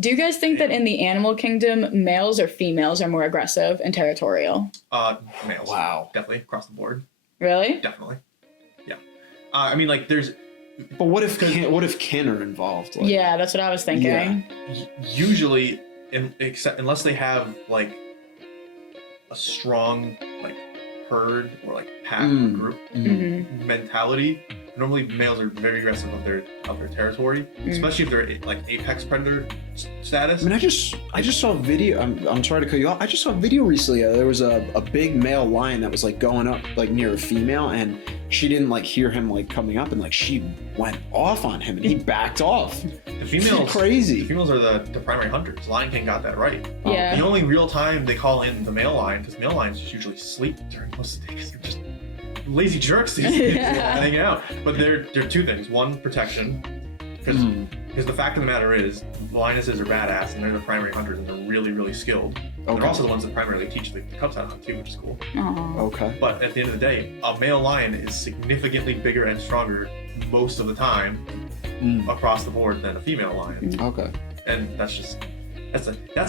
Do you guys think that in the animal kingdom, males or females are more aggressive and territorial? Males. Wow. Definitely across the board. Really? Definitely. Yeah. I mean, like, there's. But what if kin are involved? Like, Yeah, that's what I was thinking. Yeah. Usually, unless they have like a strong like herd or like pack or group mentality, normally males are very aggressive of their territory, especially if they're like apex predator status. I mean, I just saw a video. I'm sorry to cut you off. I just saw a video recently. There was a big male lion that was like going up like near a female, and she didn't like hear him like coming up, and like she went off on him, and he backed off. The females, crazy. The females are the primary hunters. Lion King got that right. Yeah. The only real time they call in the male lion, because male lions just usually sleep during most of the day because they're just lazy jerks hanging out. But they're two things. One, protection, because the fact of the matter is, lionesses are badass, and they're the primary hunters, and they're really, really skilled. Okay. They're also the ones that primarily teach the cubs how to hunt too, which is cool. Aww. Okay. But at the end of the day, a male lion is significantly bigger and stronger most of the time across the board than a female lion. Okay. And that's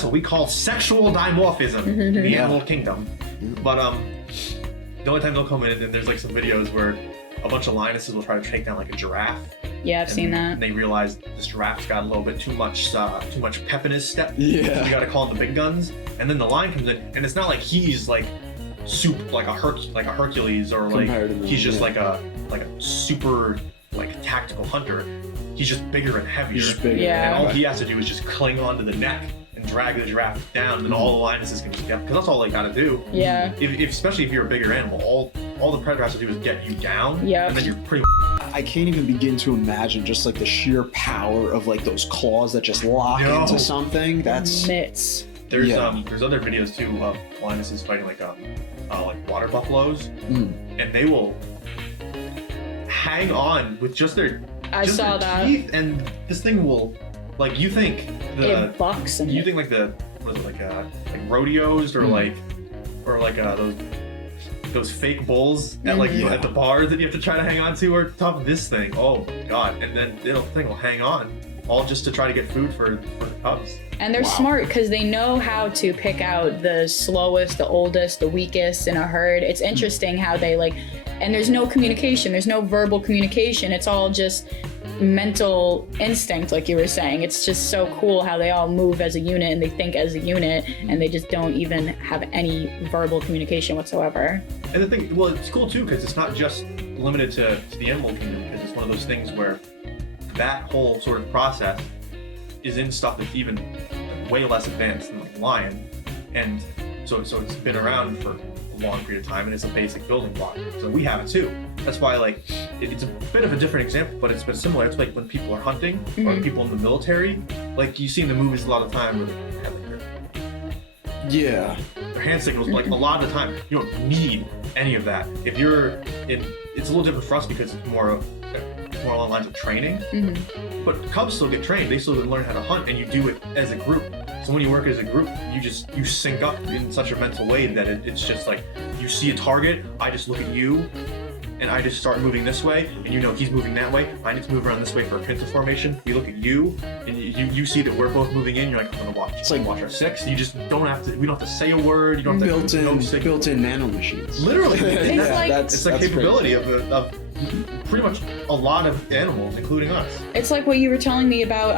what we call sexual dimorphism in the animal kingdom. But the only time they'll come in, and there's like some videos where a bunch of lionesses will try to take down like a giraffe. Yeah, I've seen that. And they realize this giraffe's got a little bit too much pep in his step. Yeah. We gotta call in the big guns. And then the lion comes in, and it's not like he's like like a Hercules, or like he's just like a super like tactical hunter. He's just bigger and heavier. He's just bigger. Yeah. And all he has to do is just cling onto the neck and drag the giraffe down, and then all the lionesses can just get, because that's all they gotta do. Yeah. Especially if you're a bigger animal, all the predator has to do is get you down. Yep. And then you're pretty. I can't even begin to imagine just like the sheer power of like those claws that just lock into something. That's Mitts. There's other videos too of lionesses fighting like water buffaloes, and they will hang on with just their teeth, and this thing will, like, you think It bucks and you think like what is it, like rodeos or like those fake bulls at at the bars that you have to try to hang on to, or top of this thing. Oh my god! And then the thing will hang on, all just to try to get food for the cubs. And they're smart because they know how to pick out the slowest, the oldest, the weakest in a herd. It's interesting how they and there's no communication, there's no verbal communication. It's all just mental instinct, like you were saying. It's just so cool how they all move as a unit and they think as a unit, and they just don't even have any verbal communication whatsoever. And the thing, well, it's cool too because it's not just limited to the animal kingdom, because it's one of those things where that whole sort of process is in stuff that's even way less advanced than like lion, and so it's been around for a long period of time, and it's a basic building block. So we have it too. That's why like it's a bit of a different example, but it's been similar. It's like when people are hunting or people in the military, like you see in the movies a lot of the time where they have like their hand signals. Like a lot of the time, you don't need any of that. If you're in, it's a little different for us because it's more along the lines of training. But cubs still get trained. They still learn how to hunt, and you do it as a group. So when you work as a group, you sync up in such a mental way that it's just like, you see a target, I just look at you, and I just start moving this way, and you know he's moving that way. I need to move around this way for a pincer formation. We look at you, and you see that we're both moving in. You're like, I'm gonna watch. It's like watch our six. You just don't have to. We don't have to say a word. You don't have to. Built-in nano machines. Literally, It's it's the capability of pretty much a lot of animals, including us. It's like what you were telling me about.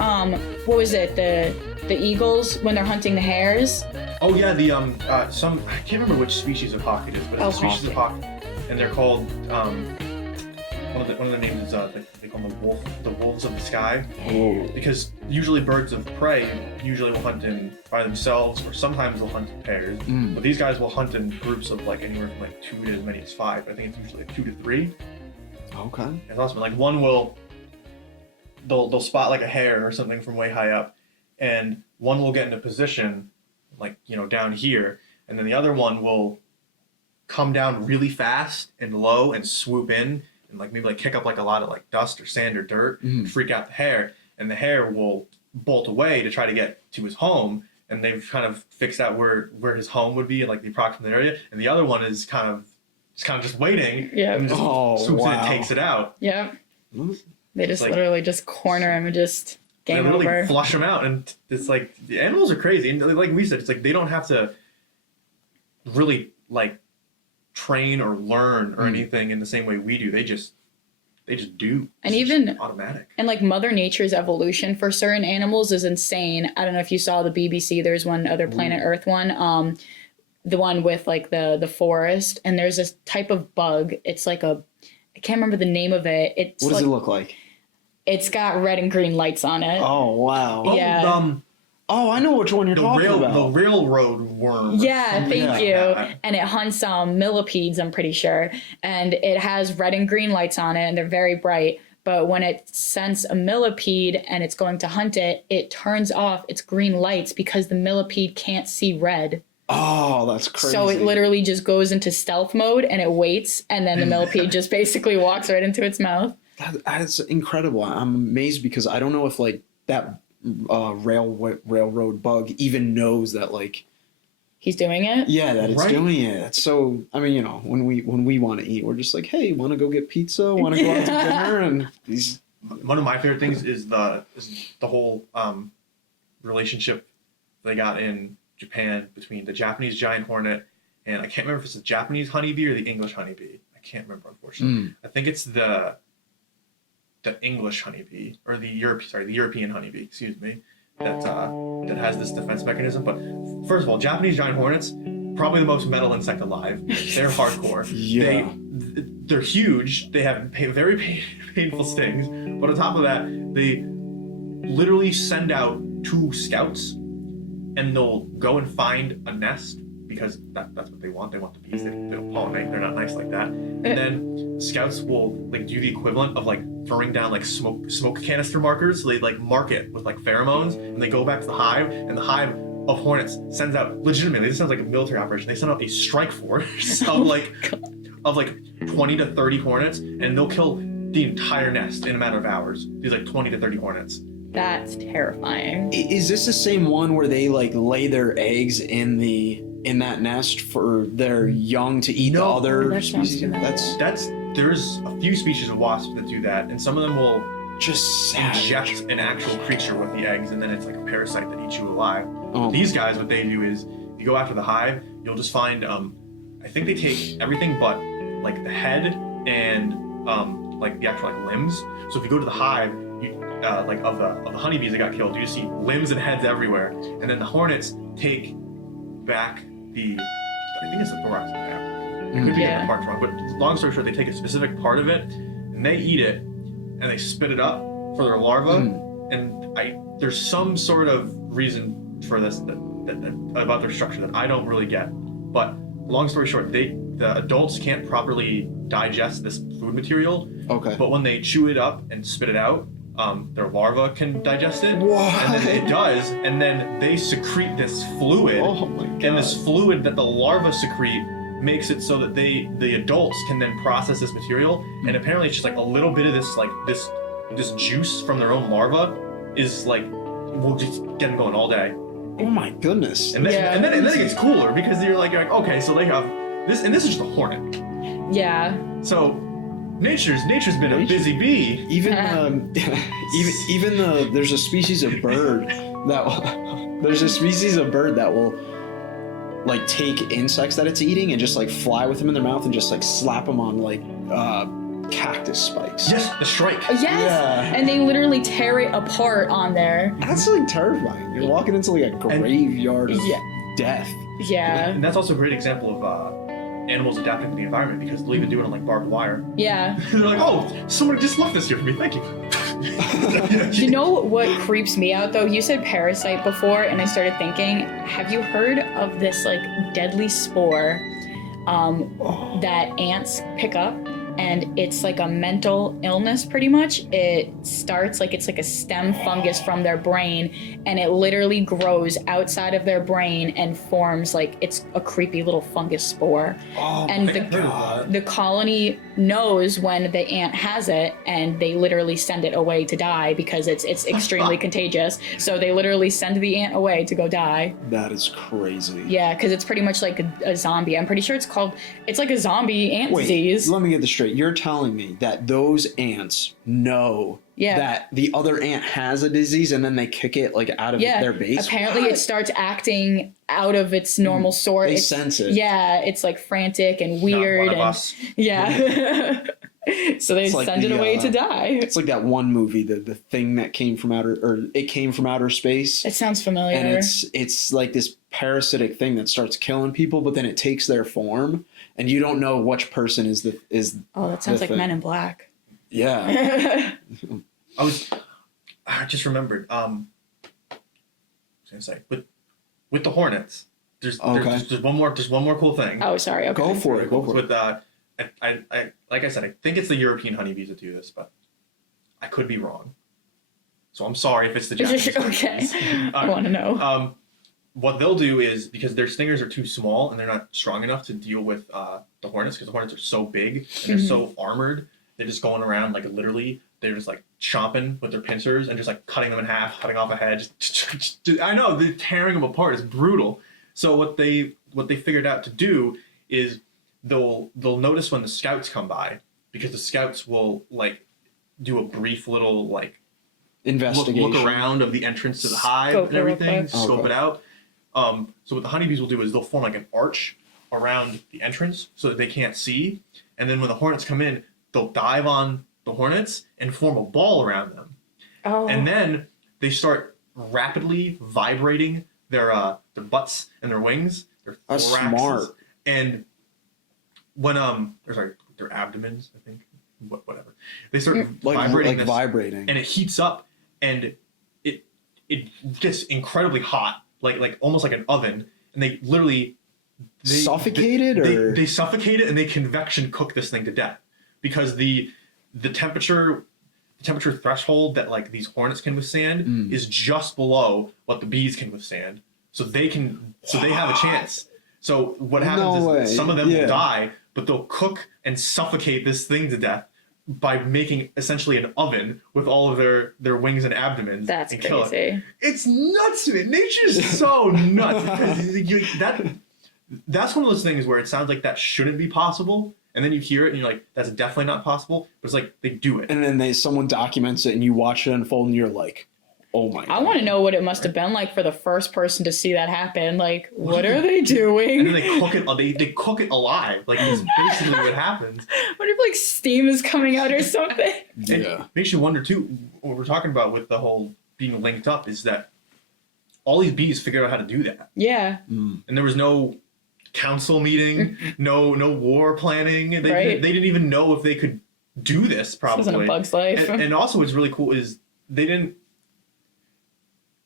What was it? The eagles when they're hunting the hares. Oh yeah, the I can't remember which species of hawk it is, but it's a species of hawk, and they're called one of the names is they call them the wolves of the sky. Oh. Because usually birds of prey will hunt by themselves, or sometimes they'll hunt in pairs. But these guys will hunt in groups of like anywhere from like 2 to as many as 5. I think it's usually like 2 to 3. Okay. It's awesome. Like one they'll spot like a hare or something from way high up, and one will get into position like, down here, and then the other one will come down really fast and low and swoop in and like maybe like kick up like a lot of like dust or sand or dirt and freak out the hare, and the hare will bolt away to try to get to his home, and they've kind of fixed out where his home would be in like the approximate area, and the other one is kind of just waiting and just swoops in and takes it out. Yeah. They just literally just corner him and just They Game literally over. flush them out, and it's like the animals are crazy. And like we said, it's like they don't have to really like train or learn or anything in the same way we do. They just do. And It's even just automatic. And like Mother Nature's evolution for certain animals is insane. I don't know if you saw the BBC. There's one other Planet Earth one. The one with like the forest, and there's this type of bug. It's like I can't remember the name of it. What does it look like? It's got red and green lights on it. Oh wow. Yeah. Oh, I know which one you're talking about. The railroad worm. Yeah, thank like you. that. And it hunts millipedes, I'm pretty sure. And it has red and green lights on it, and they're very bright. But when it scents a millipede and it's going to hunt it, it turns off its green lights because the millipede can't see red. Oh, that's crazy. So it literally just goes into stealth mode and it waits, and then the millipede just basically walks right into its mouth. That's incredible. I'm amazed because I don't know if like that railroad bug even knows that like He's doing it? yeah, that it's Right. doing it. That's so. I mean, you know, when we want to eat, we're just like, hey, want to go get pizza? Want to go out to dinner? And these. One of my favorite things is the whole relationship they got in Japan between the Japanese giant hornet and I can't remember if it's the Japanese honeybee or the English honeybee. I can't remember, unfortunately. I think it's the English honeybee or the European honeybee. Excuse me. That has this defense mechanism. But first of all, Japanese giant hornets, probably the most metal insect alive. They're hardcore. Yeah. They're huge. They have very painful stings. But on top of that, they literally send out 2 scouts, and they'll go and find a nest because that's what they want. They want the bees. They don't pollinate. They're not nice like that. And then scouts will like do the equivalent of like throwing down like smoke canister markers. So they like mark it with like pheromones, and they go back to the hive, and the hive of hornets sends out legitimately. This sounds like a military operation. They send out a strike force of like 20 to 30 hornets, and they'll kill the entire nest in a matter of hours. These like 20 to 30 hornets. That's terrifying. Is this the same one where they like lay their eggs in that nest for their young to eat the No. other That sounds species? familiar. There's a few species of wasps that do that, and some of them will Just savage. inject an actual creature with the eggs, and then it's like a parasite that eats you alive. Oh. These guys, what they do is, you go after the hive, you'll just find, I think they take everything but like the head and like the actual like limbs. So if you go to the hive, you like of the honeybees that got killed, you just see limbs and heads everywhere. And then the hornets take back I think it's the thorax. It could be Yeah. different parts wrong, but long story short, they take a specific part of it and they eat it and they spit it up for their larva. And there's some sort of reason for this that about their structure that I don't really get. But long story short, the adults can't properly digest this food material. Okay. But when they chew it up and spit it out, their larva can digest it. What? And then it does, and then they secrete this fluid. Oh my god. And this fluid that the larvae secrete makes it so that the adults can then process this material. And apparently it's just like a little bit of this like this juice from their own larva is like will just get them going all day. Oh my goodness. And then Yeah. and then it gets cooler because you're like okay, so they have this, and this is just a hornet. Yeah. So nature's been a busy bee. Even there's a species of bird that will like take insects that it's eating and just like fly with them in their mouth and just like slap them on like cactus spikes. Yes, the shrike. Yes. Yeah. And they literally tear it apart on there. That's like terrifying. You're walking into like a graveyard of Yeah. death. Yeah. And that's also a great example of animals adapting to the environment because they'll even do it on like barbed wire. Yeah. They're like, oh, someone just left this here for me. Thank you. You know what creeps me out though? You said parasite before, and I started thinking, have you heard of this like deadly spore that ants pick up? And it's like a mental illness pretty much. It starts like it's like a stem fungus from their brain, and it literally grows outside of their brain and forms like it's a creepy little fungus spore. Oh And my god. the colony knows when the ant has it, and they literally send it away to die because it's extremely contagious. So they literally send the ant away to go die. That is crazy. Yeah, because it's pretty much like a zombie. I'm pretty sure it's like a zombie ant Wait, disease. let me get this straight. straight. You're telling me that those ants know that the other ant has a disease and then they kick it like out of their base? Apparently it starts acting out of its normal sort. They sense it. Yeah, it's like frantic and weird. Not one of us. Yeah. So they send it away to die. It's like that one movie, the thing that came from outer space. It sounds familiar. And it's like this parasitic thing that starts killing people, but then it takes their form, and you don't know which person is. Oh, that sounds like thing. Men in Black. Yeah. I just remembered. I was gonna say, with the Hornets, there's one more cool thing. Oh, sorry. Okay. Go for it. With I like I said, I think it's the European honeybees that do this, but I could be wrong. So I'm sorry if it's the Japanese. Okay. I want to know. What they'll do is, because their stingers are too small and they're not strong enough to deal with the hornets, because the hornets are so big and they're so armored, they're just going around like literally, they're just like chomping with their pincers and just like cutting them in half, cutting off a head. I know, they're tearing them apart. It's brutal. So what they figured out to do is they'll notice when the scouts come by, because the scouts will like do a brief little like investigation, look around of the entrance to the hive and everything, scope it out. So what the honeybees will do is they'll form like an arch around the entrance so that they can't see, and then when the hornets come in, they'll dive on the hornets and form a ball around them. Oh. And then they start rapidly vibrating their butts and their wings, their thoraxes, smart. And when their abdomens, I think, whatever, they start vibrating, and it heats up, and it gets incredibly hot, like almost like an oven, and they literally suffocate it. They suffocate it, and they convection cook this thing to death, because the temperature threshold that like these hornets can withstand is just below what the bees can withstand, so they have a chance. So what happens is some of them will die, but they'll cook and suffocate this thing to death by making essentially an oven with all of their wings and abdomens. That's and crazy. Kill it. It's nuts, man. Nature's so nuts. That's one of those things where it sounds like that shouldn't be possible, and then you hear it and you're like, that's definitely not possible. But it's like they do it. And then someone documents it and you watch it unfold and you're like, oh my God. I want to know what it must have been like for the first person to see that happen. Like, what are they doing? And then they cook it. They cook it alive. Like, it's basically what happens. What if like steam is coming out or something? And it makes you wonder too. What we're talking about with the whole being linked up is that all these bees figured out how to do that. Yeah. And there was no council meeting, no war planning. They didn't even know if they could do this. Probably. This isn't a bug's life. And also, what's really cool is they didn't.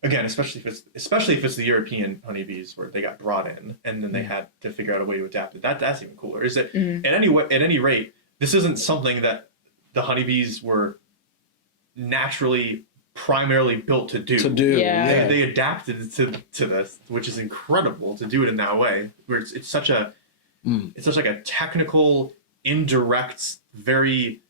Again, especially if it's the European honeybees where they got brought in and then they had to figure out a way to adapt it. That's even cooler. Is that at any rate, this isn't something that the honeybees were naturally primarily built to do. Yeah. They adapted to this, which is incredible to do it in that way. Where it's such like a technical, indirect, very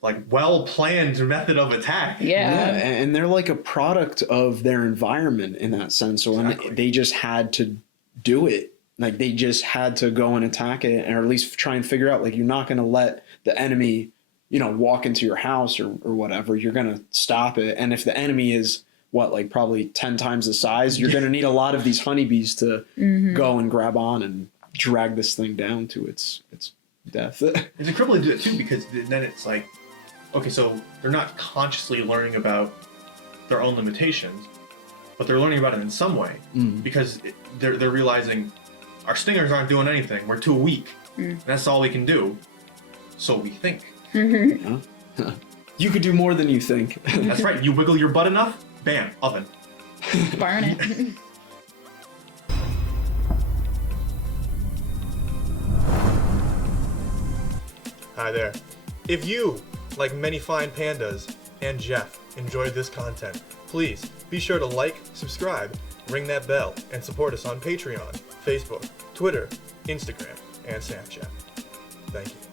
like well-planned method of attack. Yeah. And they're like a product of their environment in that sense. So they just had to do it. Like they just had to go and attack it, or at least try and figure out, like, you're not going to let the enemy, walk into your house or whatever. You're going to stop it. And if the enemy is like probably 10 times the size, you're going to need a lot of these honeybees to go and grab on and drag this thing down to its death. It's incredible to do it too, because then it's like, okay, so they're not consciously learning about their own limitations, but they're learning about it in some way, because they're realizing our stingers aren't doing anything. We're too weak. That's all we can do. So we think. You could do more than you think. That's right. You wiggle your butt enough, bam, oven. Burn it. Hi there. If you, like many fine pandas, and Jeff, enjoyed this content, please be sure to like, subscribe, ring that bell, and support us on Patreon, Facebook, Twitter, Instagram, and Snapchat. Thank you.